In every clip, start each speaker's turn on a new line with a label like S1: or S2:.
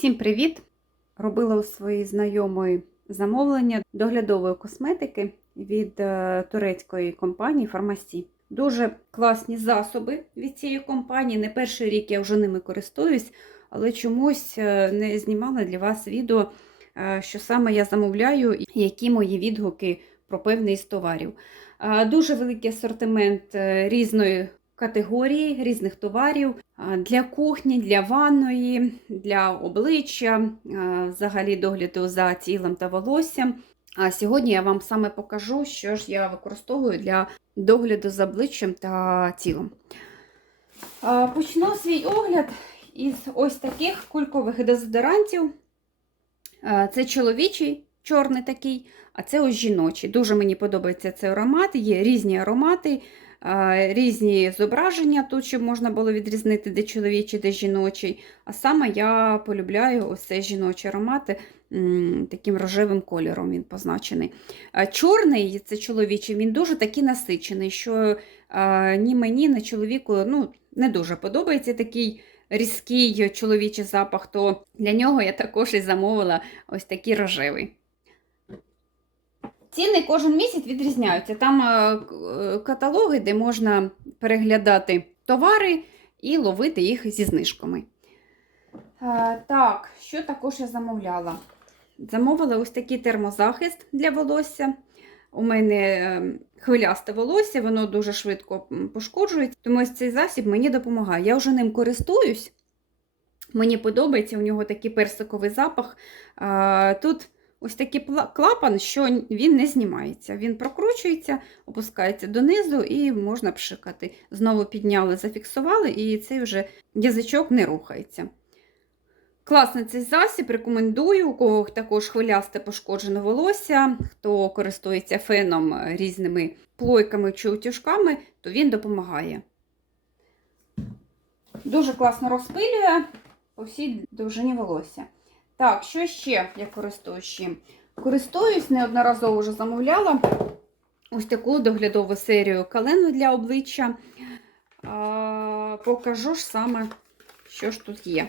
S1: Всім привіт! Робила у своїй знайомої замовлення доглядової косметики від е, турецької компанії Фармасі. Дуже класні засоби від цієї компанії. Не перший рік я вже ними користуюсь, але чомусь е, не знімала для вас відео, е, що саме я замовляю і які мої відгуки про певний з товарів. Дуже великий асортимент різної категорії, різних товарів для кухні, для ванної, для обличчя, взагалі догляду за тілом та волоссям. А сьогодні я вам саме покажу, що ж я використовую для догляду за обличчям та тілом. Почну свій огляд із ось таких кулькових дезодорантів. Це чоловічий, чорний такий, а це ось жіночий. Дуже мені подобається цей аромат, є різні аромати. Різні зображення тут, щоб можна було відрізнити, де чоловічий, де жіночий. А саме я полюбляю ось цей жіночий аромат, таким рожевим кольором він позначений. Чорний, це чоловічий, він дуже такий насичений, що ні мені, ні чоловіку ну, не дуже подобається такий різкий чоловічий запах, то для нього я також і замовила ось такий рожевий. Ціни кожен місяць відрізняються. Там е, е, каталоги, де можна переглядати товари і ловити їх зі знижками. Е, Так, що також я замовляла? Замовила ось такий термозахист для волосся. У мене е, хвилясте волосся, воно дуже швидко пошкоджується, тому ось цей засіб мені допомагає. Я вже ним користуюсь. Мені подобається, у нього такий персиковий запах. Тут ось такий клапан, що він не знімається. Він прокручується, опускається донизу і можна пшикати. Знову підняли, зафіксували, і цей вже язичок не рухається. Класний цей засіб, рекомендую, у кого також хвилясте пошкоджене волосся, хто користується феном е, різними плойками чи утюжками, то він допомагає. Дуже класно розпилює по всій довжині волосся. Так, що ще я користуюсь чим? Користуюсь, неодноразово вже замовляла ось таку доглядову серію калену для обличчя. А, покажу ж саме, що ж тут є.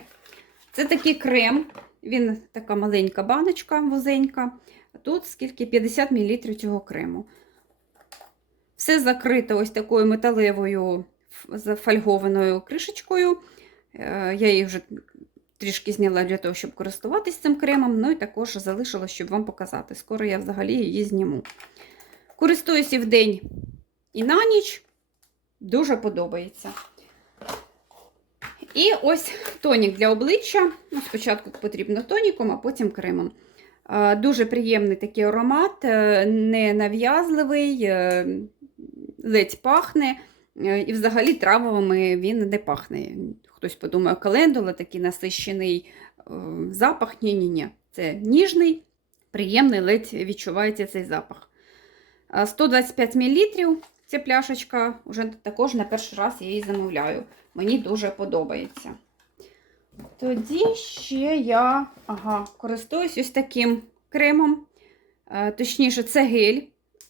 S1: Це такий крем, він така маленька баночка вузенька. Тут скільки 50 мл цього крему. Все закрито ось такою металевою зафольгованою кришечкою. Е, Я її вже трішки зняла для того, щоб користуватись цим кремом. Ну і також залишила, щоб вам показати. Скоро я взагалі її зніму. Користуюся і вдень і на ніч. Дуже подобається. І ось тонік для обличчя. Ну, спочатку потрібно тоніком, а потім кремом. Дуже приємний такий аромат, е, не нав'язливий, е, ледь пахне. Е, І взагалі травами він не пахне. Хтось подумає, календула, такий насищений е, запах. Ні-ні-ні. Це ніжний, приємний, ледь відчувається цей запах. Е, 125 мл ця пляшечка, вже також на перший раз я її замовляю. Мені дуже подобається. Тоді ще я ага, користуюсь ось таким кремом. Е, Точніше, це гель,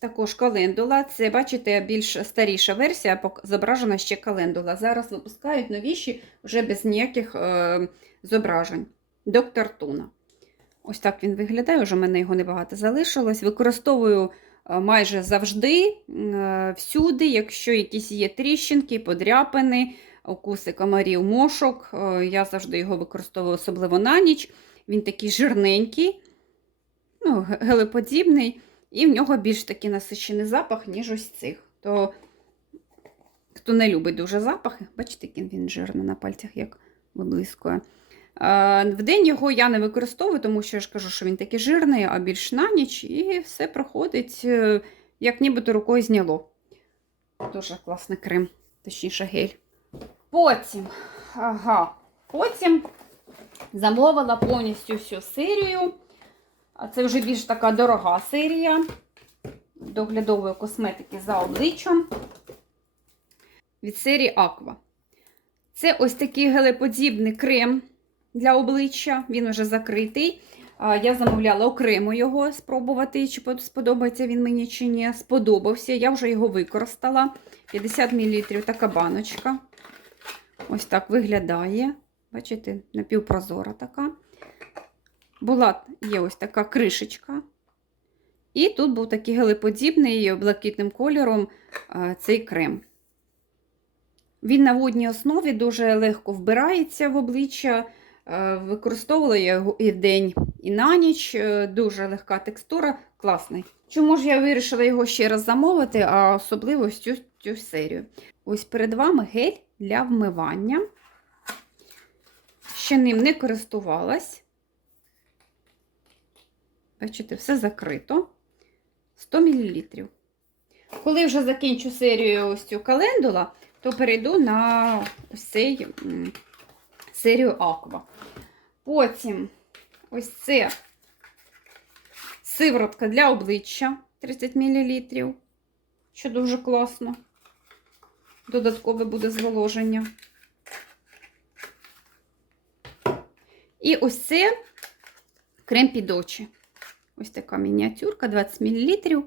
S1: також календула. Це, бачите, більш старіша версія, зображена ще календула. Зараз випускають новіші вже без ніяких е, зображень. Доктор Туна. Ось так він виглядає, вже в мене його небагато залишилось. Використовую е, майже завжди, е, всюди, якщо якісь є тріщинки, подряпини, укуси комарів, мошок. е, Я завжди його використовую особливо на ніч. Він такий жирненький, ну, гелеподібний, і в нього більш такий насичений запах, ніж ось цих. То хто не любить дуже запах, бачите, який він жирний на пальцях, як виблискує. Е, Вдень його я не використовую, тому що я ж кажу, що він такий жирний, а більш на ніч, і все проходить, е, як нібито рукою зняло. Дуже класний крем, точніше гель. Потім, ага, потім замовила повністю всю серію. А це вже більш така дорога серія доглядової косметики за обличчям від серії Aqua. Це ось такий гелеподібний крем для обличчя. Він вже закритий. Я замовляла окремо його спробувати, чи сподобається він мені чи ні. Сподобався. Я вже його використала. 50 мл така баночка. Ось так виглядає. Бачите, напівпрозора така. Була є ось така кришечка. І тут був такий гелеподібний блакитним кольором цей крем. Він на водній основі дуже легко вбирається в обличчя. Використовувала я його і вдень, і на ніч. Е, Дуже легка текстура, класний. Чому ж я вирішила його ще раз замовити, а особливо цю, цю серію? Ось перед вами гель для вмивання. Ще ним не користувалась. Бачите, все закрито. 100 мл. Коли вже закінчу серію ось цю календула, то перейду на цей серію Аква. Потім ось це сиворотка для обличчя 30 мл, що дуже класно. Додаткове буде зволоження. І ось це крем під очі. Ось така мініатюрка, 20 мл.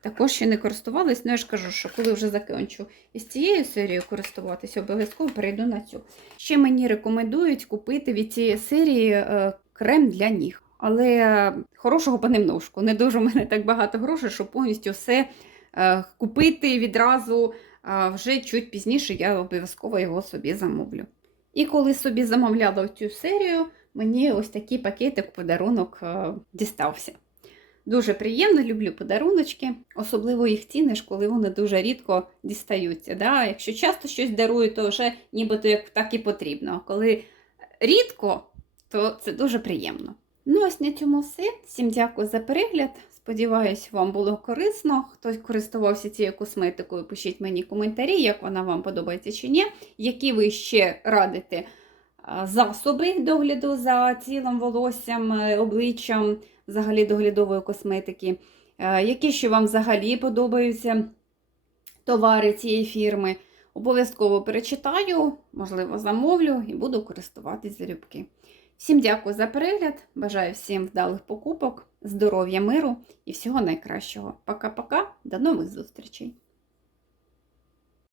S1: Також ще не користувалась, ну я ж кажу, що коли вже закінчу із цією серією користуватися, обов'язково перейду на цю. Ще мені рекомендують купити від цієї серії е, крем для ніг. Але хорошого понемножку. Не дуже в мене так багато грошей, щоб повністю все е, купити відразу. А вже чуть пізніше я обов'язково його собі замовлю. І коли собі замовляла цю серію, мені ось такий пакетик подарунок е, дістався. Дуже приємно, люблю подаруночки, особливо їх ціниш, коли вони дуже рідко дістаються. Да? Якщо часто щось дарую, то вже нібито як так і потрібно. А коли рідко, то це дуже приємно. Ну, ось на цьому все. Всім дякую за перегляд. Сподіваюсь, вам було корисно. Хтось користувався цією косметикою, пишіть мені коментарі, як вона вам подобається чи ні. Які ви ще радите засоби догляду за тілом, волоссям, е, обличчям, взагалі доглядової косметики. Е, Які ще вам взагалі подобаються товари цієї фірми. Обов'язково перечитаю, можливо, замовлю і буду користуватись залюбки. Всім дякую за перегляд. Бажаю всім вдалих покупок, здоров'я, миру і всього найкращого. Пока-пока, до нових зустрічей!